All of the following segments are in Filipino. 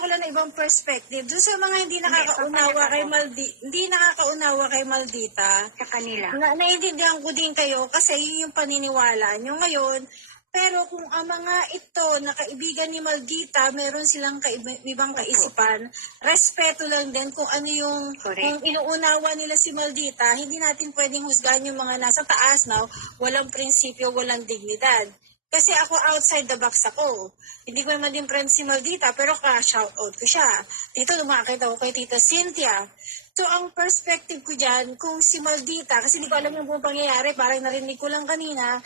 bibigyan ko lang ng ibang perspective. Doon sa mga hindi nakakaunawa kay Maldita, Sa kanila. naiintindihan ko din kayo kasi yun yung paniniwala nyo ngayon. Pero kung ang mga ito na kaibigan ni Maldita, meron silang ibang kaisipan, respeto lang din kung ano yung, kung inuunawa nila si Maldita, hindi natin pwedeng husgahan yung mga nasa taas na walang prinsipyo, walang dignidad. Kasi ako outside the box ako. Hindi ko naman din friend si Maldita, pero ka-shoutout ko siya. Dito lumakit ako kay Tita Cynthia. So, ang perspective ko dyan, kung si Maldita, kasi hindi ko alam yung buong pangyayari, parang narinig ko lang kanina,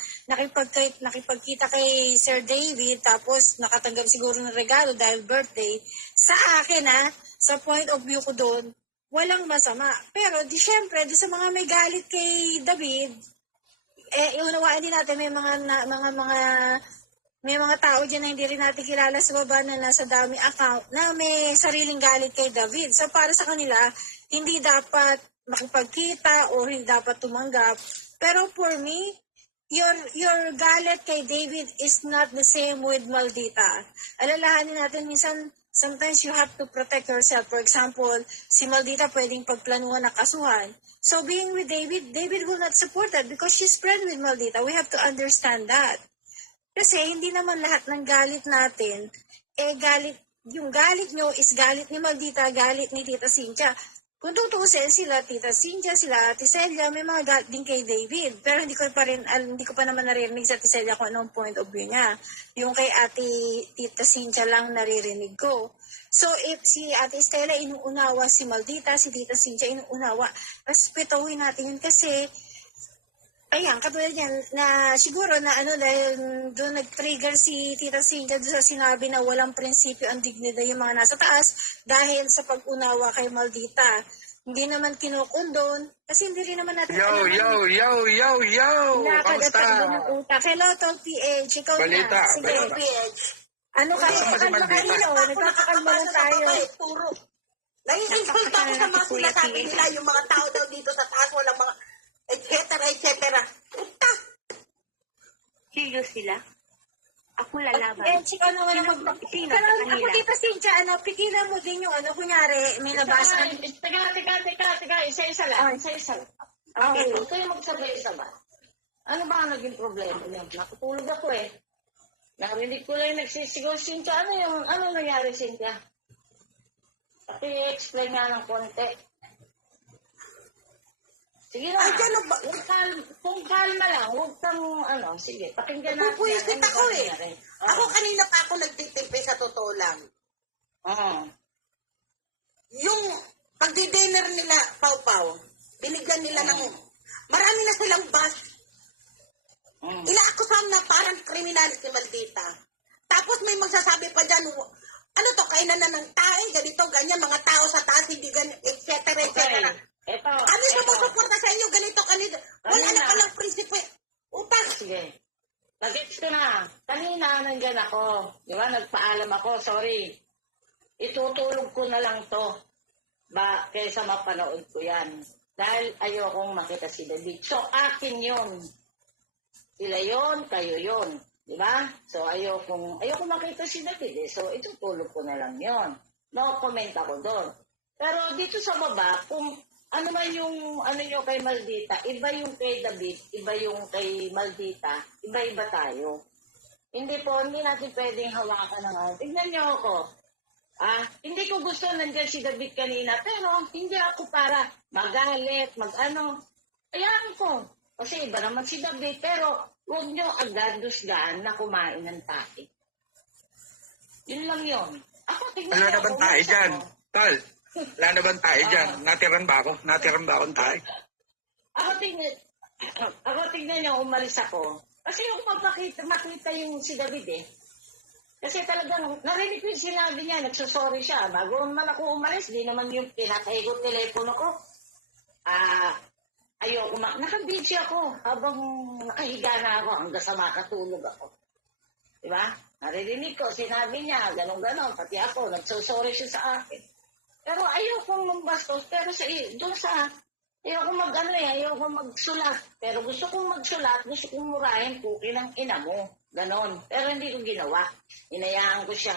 nakipagkita kay Sir David, tapos nakatanggap siguro ng regalo dahil birthday. Sa akin sa point of view ko doon, walang masama. Pero di syempre, di sa mga may galit kay David, iunawaan din natin may mga tao dyan na hindi rin natin kilala sa baba na nasa dami account na may sariling galit kay David. So para sa kanila, hindi dapat makipagkita o hindi dapat tumanggap. Pero for me, your galit kay David is not the same with Maldita. Alalahanin natin minsan, sometimes you have to protect yourself. For example, si Maldita pwedeng pagplanuhan na kasuhan. So being with David will not support that because she's friend with Maldita. We have to understand that. Kasi hindi naman lahat ng galit natin, yung galit nyo is galit ni Maldita, galit ni Tita Cynthia. Kung tutuusin sila, Tita Cynthia, sila, Ate Celia, may mga galit din kay David. Pero hindi ko pa naman naririnig sa Ate Celia kung anong point of view niya. Yung kay Tita Cynthia lang naririnig ko. So, if si Ate Estela inuunawa si Maldita, si Tita Cynthia inuunawa, respetuhin natin yun kasi, ayan, katulad yan, na siguro na dahil doon nag-trigger si Tita Cynthia doon sa sinabi na walang prinsipyo ang dignidad yung mga nasa taas dahil sa pag-unawa kay Maldita. Hindi naman kinukundon, kasi hindi rin naman natin Yo! nakakagatag Kamusta? din ng utak. Hello, Tol PH, ikaw Balita, na. Sige. balita. Ano ka, nagpapakalma kanino? Nagpapakalma lang tayo. Puro. Naiinsulta ako sa mga sinasabi nila, yung mga tao daw dito sa taas, walang mga, etc. Puta! Serious sila? Ako lalaban. Ikaw naman ang Sino Pero sa ako, kanila? Tita Cynthia, pigilan mo din yung kunyari, may labasan. Teka, isa-isa lang. Isa-isa lang. Okay, huwag kayo magsabi-isa ba? Ano ba ang naging problema niyo? Nakatulog ako eh. Narinig ko lang yung nagsisigaw, Cynthia. Ano nangyari, Cynthia? Paki-explain nga ng konti. Sige na. Ay, gano'n ba? Kung kalma lang, huwag kang, sige, pakinggan natin. Pupuisit Ano ako ba eh. nangyari? Ako kanina pa ako nagtitimpe sa totoo lang. Yung pagdi-dinner nila, Pau-Pau, binigyan nila ng, marami na silang bus. Ina-akusam na parang kriminal si Maldita. Tapos may magsasabi pa dyan, ano to, kainan na ng tae, ganito, ganyan, mga tao sa taas, hindi ganyan, etc. Ito. Ano sumusuporta sa inyo, ganito, kanito. Wala na palang prinsipe. Utak. Sige. Nag-gets ko na. Kanina, nandyan ako. Di ba? Nagpaalam ako. Sorry. Itutulog ko na lang to. Kaysa mapanood ko yan. Dahil ayokong makita si David. So, akin yun. Sila yun, kayo yun. Di ba? So, ayokong makita si David. So, itutulog ko na lang yun. No comment ako doon. Pero dito sa baba, kung ano man yung nyo kay Maldita, iba yung kay David, iba yung kay Maldita, iba-iba tayo. Hindi natin pwedeng hawakan ng tignan nyo ako. Hindi ko gusto nandiyan si David kanina, pero hindi ako para magalit, Ayan ko. Kasi iba naman si David, pero huwag nyo agad dusgan na kumain ng tae. Yun lang yun. Ako, tignan Wala nyo na bang ako, tayo gusto dyan? ko. Tol, wala na bang tayo dyan? Natiran ba ako? Natiran ba akong tayo? Ako tignan niyo, umalis ako. Kasi yung makita yung si David eh. Kasi talagang, narinig ko yung sinabi niya, nagsusorry siya. Bago man ako umalis, di naman yung pinakaigot telepono ko. Ayoko nakabidyo ako habang nakahiga na ako hanggang sa makatulog ako. Diba? Narinig ko, sinabi niya, ganon-ganon, pati ako, nagsusorry siya sa akin. Pero ayoko mambastos, pero ayoko magsulat. Pero gusto kong magsulat, gusto kong murahin, puki ng ina mo. Ganon. Pero hindi ko ginawa. Inayaan ko siya.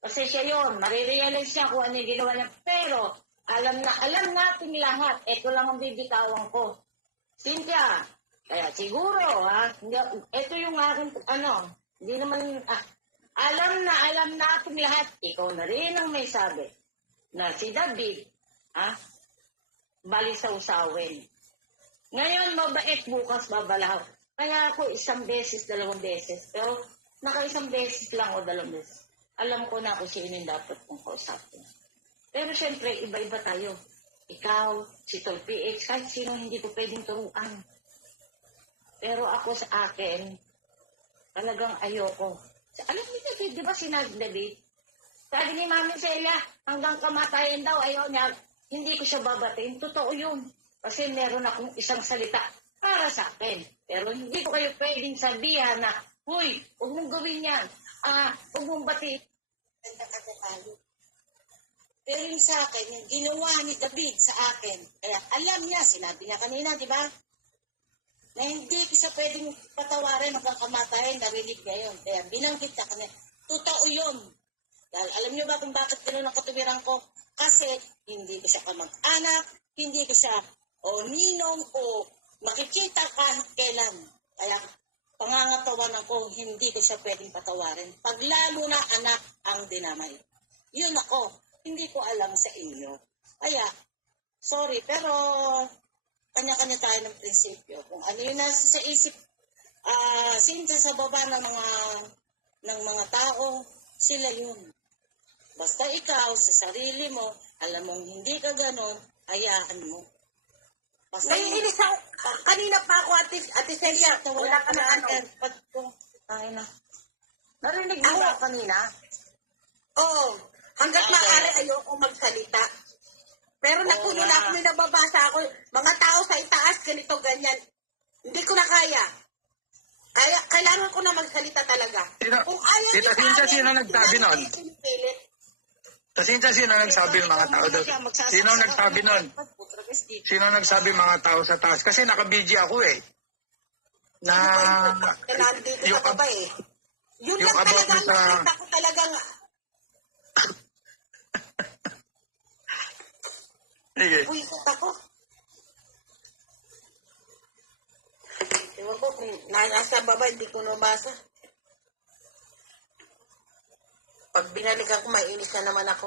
Kasi siya yun, marirealize niya kung ano yung ginawa niya. Pero, alam natin lahat, ito lang ang bibitawan ko. Cynthia, kaya siguro, ito yung aking, hindi naman, alam natin lahat, ikaw na rin ang may sabi, na si David, balisaw-sawin. Ngayon, mabait, bukas babalaw. Kaya ako isang beses, 2 beses. Pero naka-isang beses lang o 2 beses. Alam ko na kung sino yung dapat kong kausapin. Pero syempre, iba-iba tayo. Ikaw, si Tol PX, kahit sino hindi ko pwedeng turuan. Pero ako sa akin, talagang ayoko. Alam niyo, David, di ba sinabi, David? Sabi ni Mami Celia, hanggang kamatayan daw, ayaw niya, hindi ko siya babatiin. Totoo yun. Kasi meron akong isang salita para sa akin. Pero hindi ko kayo pwedeng sabihan na, huy, huwag mong gawin yan. Huwag mong batiin. Pero yung sa akin, yung ginawa ni David sa akin, kaya alam niya, sinabi niya kanina, di ba? Na hindi ko siya pwedeng patawarin hanggang kamatayan, narinig niya yun. Kaya binanggit niya kanina, totoo yun. Dahil alam niyo ba kung bakit gano'n ang katuwiran ko? Kasi hindi ko siya kamag-anak, hindi ko siya o ninong o makikita kahit kailan. Kaya pangangatawanan ko, hindi ko siya pwedeng patawarin. Pag lalo na anak ang dinamay. Yun ako. Hindi ko alam sa inyo. Kaya, sorry, pero kanya-kanya tayo ng prinsipyo. Kung ano yun nasa sa isip, sinta sa baba ng mga tao, sila yun. Basta ikaw, sa sarili mo, alam mong hindi ka ganon, hayaan mo. Basta Naiinis ako. Kanina pa ako, Ate Celia. Wala ka na ano. Ay na. Narinig mo ba kanina? Oo. Hanggat maaari ayoko magsalita. Pero nakulo na ako, may nababasa ako. Mga tao sa itaas, ganito, ganyan. Hindi ko na kaya. Kailangan ko na magsalita talaga. Kung ayaw Tita Cynthia, sino nagsabi nun? Pasensya, sino nagsabi ng mga tao doon? Sino nagsabi nun? Sino nagsabi mga tao sa taas? Kasi naka-BG ako eh. Na Nandito yung sa baba eh. Yun yung lang about talaga, mo sa- nakita ko talagang, sige. puwisot ako. Ewan ko kung nasa baba, hindi ko nabasa. Pag binalik ako, mainis na naman ako.